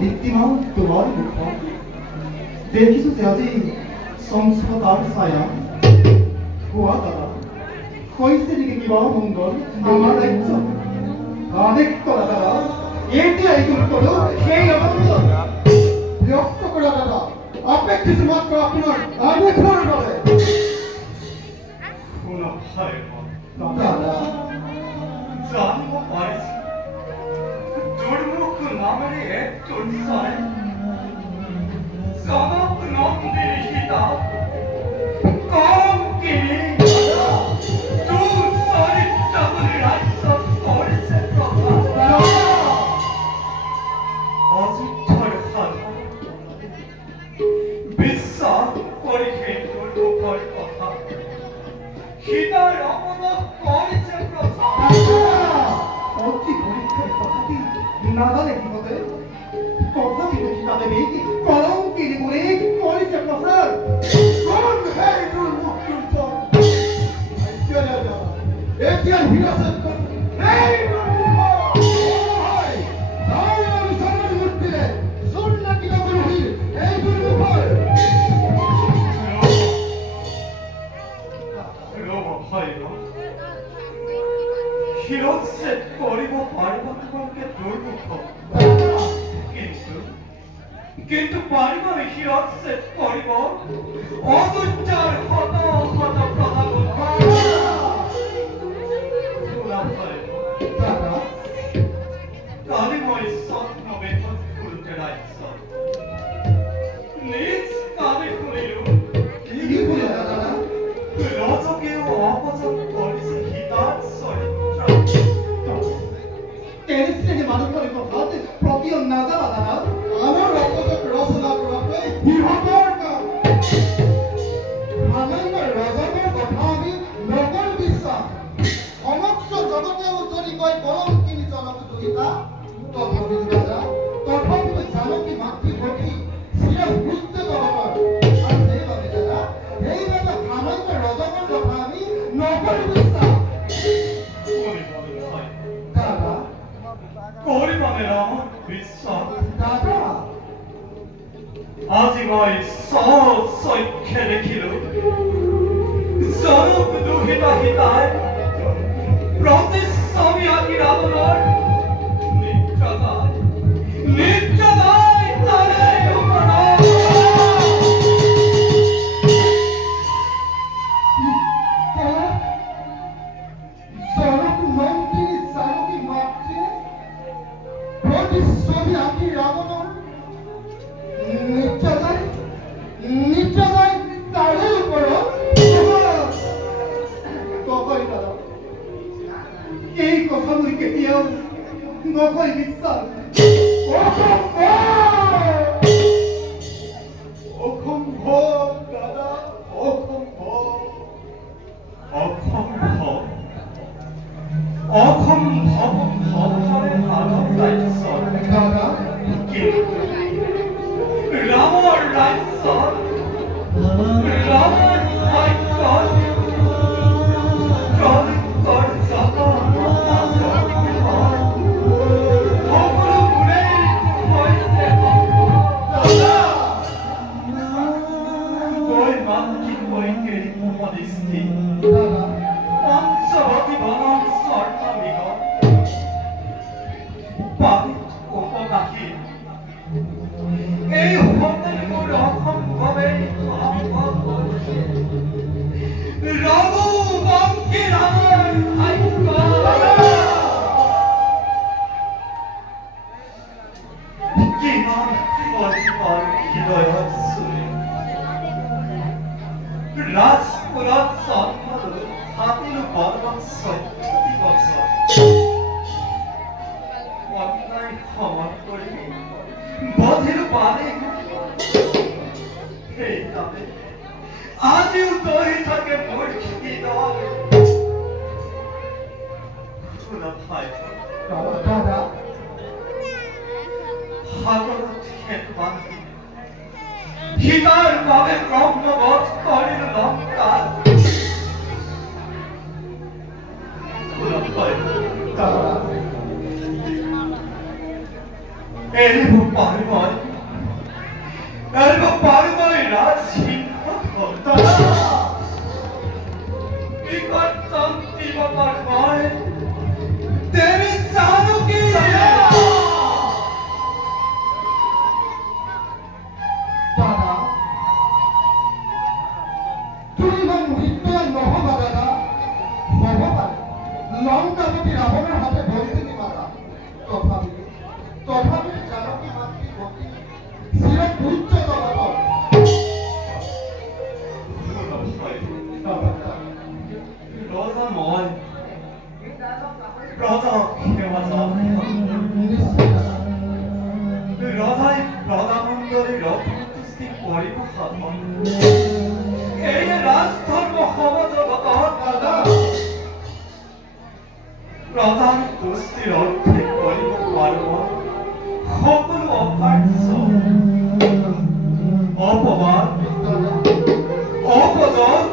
দীপ্তিমান তোমাৰ মুখ দেখিছো যে আজি সংস্কৃতাৰ ছায়া কোৱা দাদা কৈছে নেকি কিবা মংগল আমাৰ ৰাজ্য অনেক কৰা দাদা এতিয়া এইটো কৰো সেই আনন্দ ব্যক্ত কৰা দাদা অপেক্ষিত মাত্ৰ আপোনাৰ আদেশৰ বাবে শুনা ভাই দাদা জানিব পাৰিছো দুৰ্মুখ নামেৰে এক তুলচাই জনক নন্দিনী সীতা কম কিনি দুচৰিত্ৰ বুলি ৰাজ্যত কৰিছে প্ৰচাৰ অযোধ্যাৰ সাধন বিশ্বাস কৰি সেই দুৰ্মুখৰ কথা সীতাৰ অপদক কৰিছে প্ৰচাৰ অতি পরীক্ষার কথাটি নাজানে কিভাবে তথাপি সীতা দেবী কলঙ্কিনী বলে করেছে প্রসার কোন হে দুর্মুখ দুর্জন এতিয়া হিরাসত কর এই দুর্মুখ ভাই তাও আমি সরল মূর্তিরে শুন না কি বলহি এই দুর্মুখ ৰব ভাই শিৰচ্ছেদ কৰিব পাৰিব তোমালোকে দুৰ্মুখ কিন্তু পাৰিবনে শিৰচ্ছেদ কৰিব অযোধ্যাৰ শত শত প্ৰজাগণ কালি মই স্বপ্নবেশত ফুৰোতে ৰাজ্যত নিজ কাণে শুনিলো ৰজকেও অপচন কৰিছে সীতাৰ চৰিত্ৰ তেনে মানুষের কথাতে প্রতিও না যাওয়া দাদা আমার অপযোগ রচনা করাতে বিহতর কাম সামান্য রজনের কথা আমি নকল বিশ্বাস সমস্ত জগতে উচরি কয় কলঙ্কিনী জনক দুহিতা তথাপি দাদা তথাপি জানকী মাতৃভূমি শিরস বুঝতে জগতৰ আৰ সেইভাবে দাদা সেইভাবে সামান্য ৰজনেৰ কথা আমি নকল বিশ্বাস দাদা কৰিবানে ৰাম বিশ্বাস দাদা আজি মই স্বচক্ষে দেখিলো জনক দুহিতা সীতাই প্ৰতিচ্ছবি আঁকি ৰাৱণৰ নিত্যদায় তাৰে উপনাম জনক নন্দিনী জানকী মাতৃ প্ৰতিচ্ছবি আঁকি ৰাৱণৰ নিত্যদায় তাৰে ওপৰত কবই দাদা এই কথা মই কেতিয়াও নকয় বিশ্বাস অসম্ভৱ দাদা অসম্ভৱ অসম্ভৱ ভৱৰে আনন্দ ৰাজ্য দাদা ৰামৰ ৰাজ্য ৰামৰ ভাগ্য প্ৰদীপ্তৰ সকলোবোৰেই হৈছে গৈ মাতৃ কৈকেয়ী উপদিষ্টি পঞ্চৱতী বনৰ স্বৰ্ণমৃগ পাবিত উপবাসী এই সকলোবোৰ অসম্ভৱেই সম্ভৱ হৈছে ৰঘুবংশী ৰামৰ ভাগ্য কিমান পৰিপাল হৃদয়ত চুলি ৰাজপুৰত জন্ম লৈ থাকিলো বৰ্বত 14 বছৰ অন্যায় সমন কৰি বধিৰ পালে সেইকাৰণে আজিও দহি থাকে মোৰ হৃদয় শুনা ভাই দাদা সাগৰত সেত বান্ধি সীতাৰ বাবে ব্ৰহ্মবধ কৰিলো লংকা শুনা ভাই দাদা এরিব পারময় রাজ সিংহ দাদা বিকট শান্তি বা পারময় দেবী জানকী দাদা তুমি ইমান মৃত্যুয়ে নহবা দাদা হব পাৰে লংকাপতি ৰাৱণৰ হাতে বন্দী দিবাৰা তথাপি জানকী মাতৃ গতি চিৰ পূজ্য জগত ৰজা মই ৰজা ৰজাই প্ৰজামণ্ডলী ৰঘুতুষ্টি কৰিব সাধন এই ৰাজধৰ্ম সমাজগত প্ৰধান তুষ্টিৰ অৰ্থে কৰিব পাৰিব সকলো অপাৰ্য অপমান অপযোগ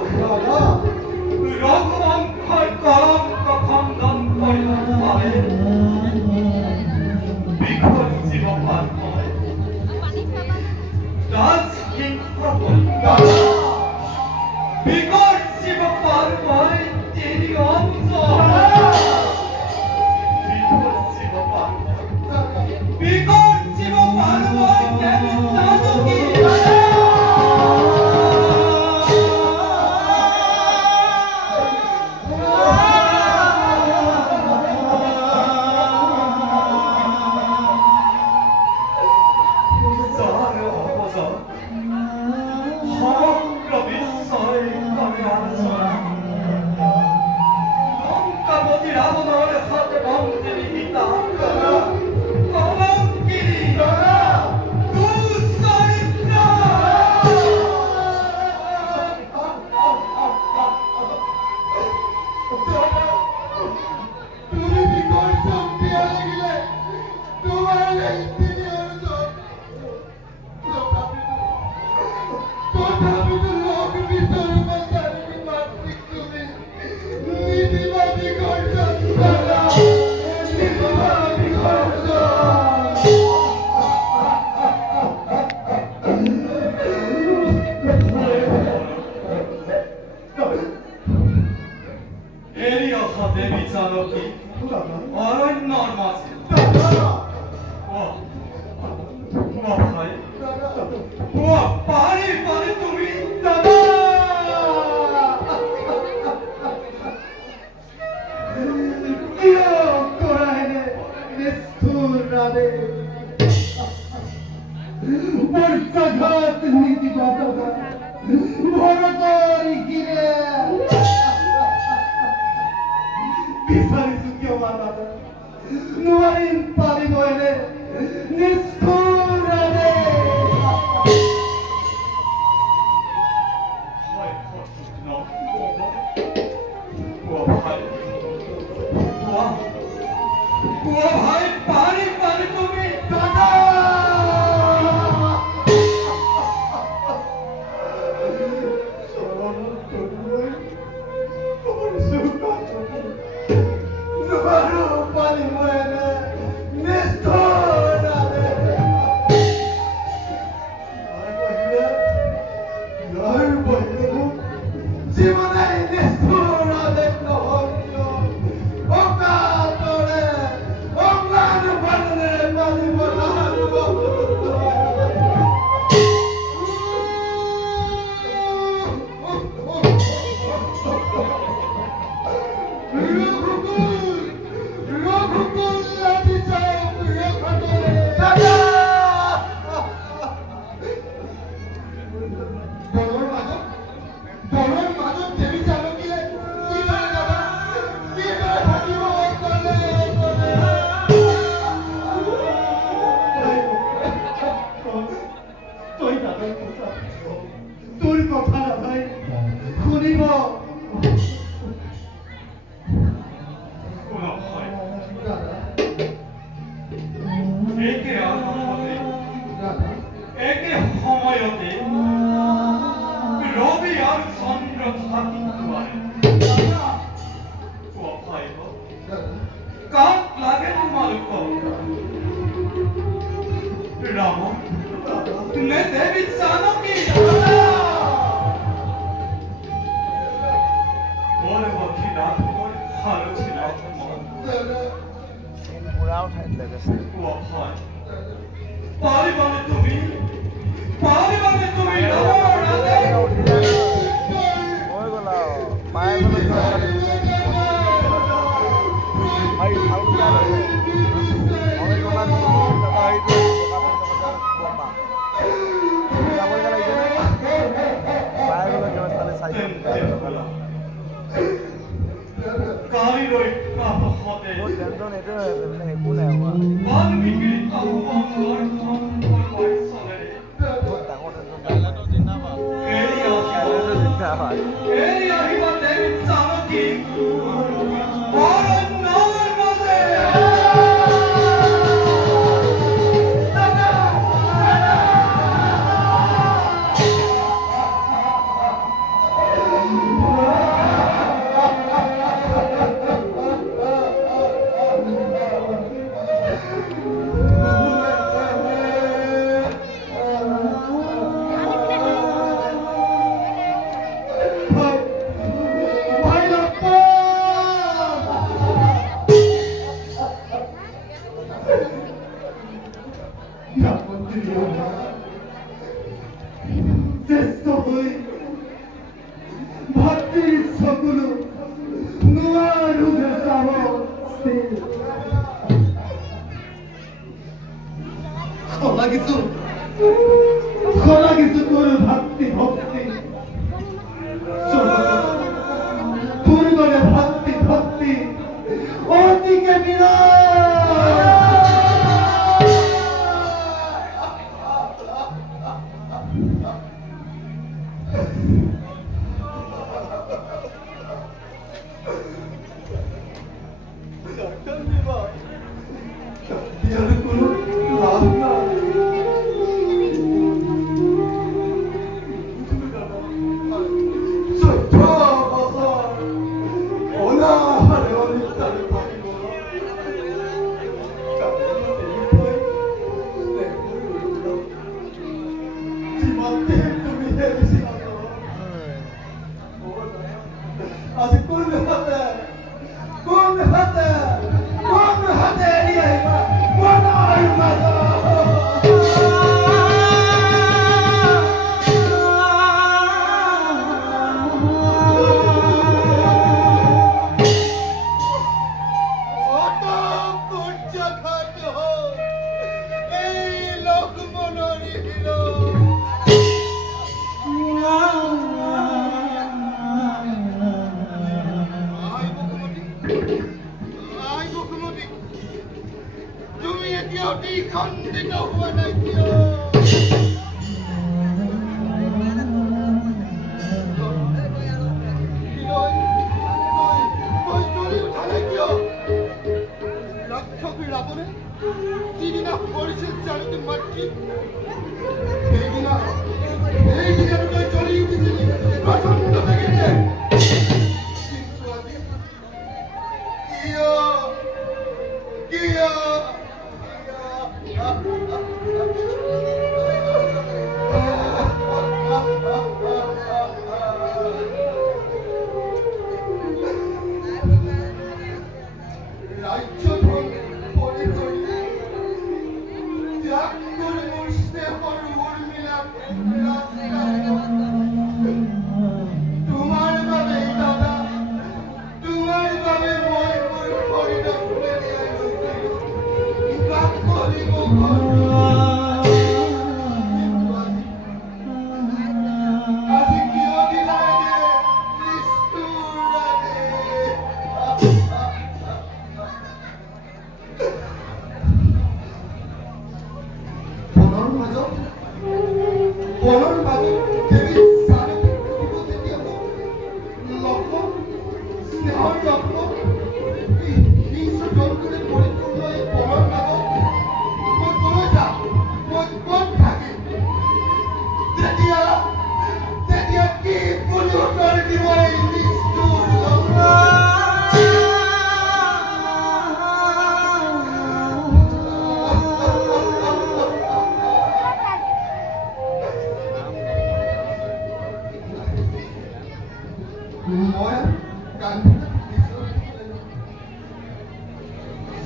ৰঘুবংশৰ কলংক খণ্ডন কৰিব পাৰে বিকশিত পাৰময় ৰাজসিংহ বিকশিত পাৰময় তিনি অংশ বিকশিত পাৰময় দেৱী জানকী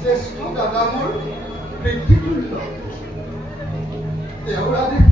জ্যেষ্ঠ দাদা মোৰ পিতৃতুল্য তেওঁৰ আদেশ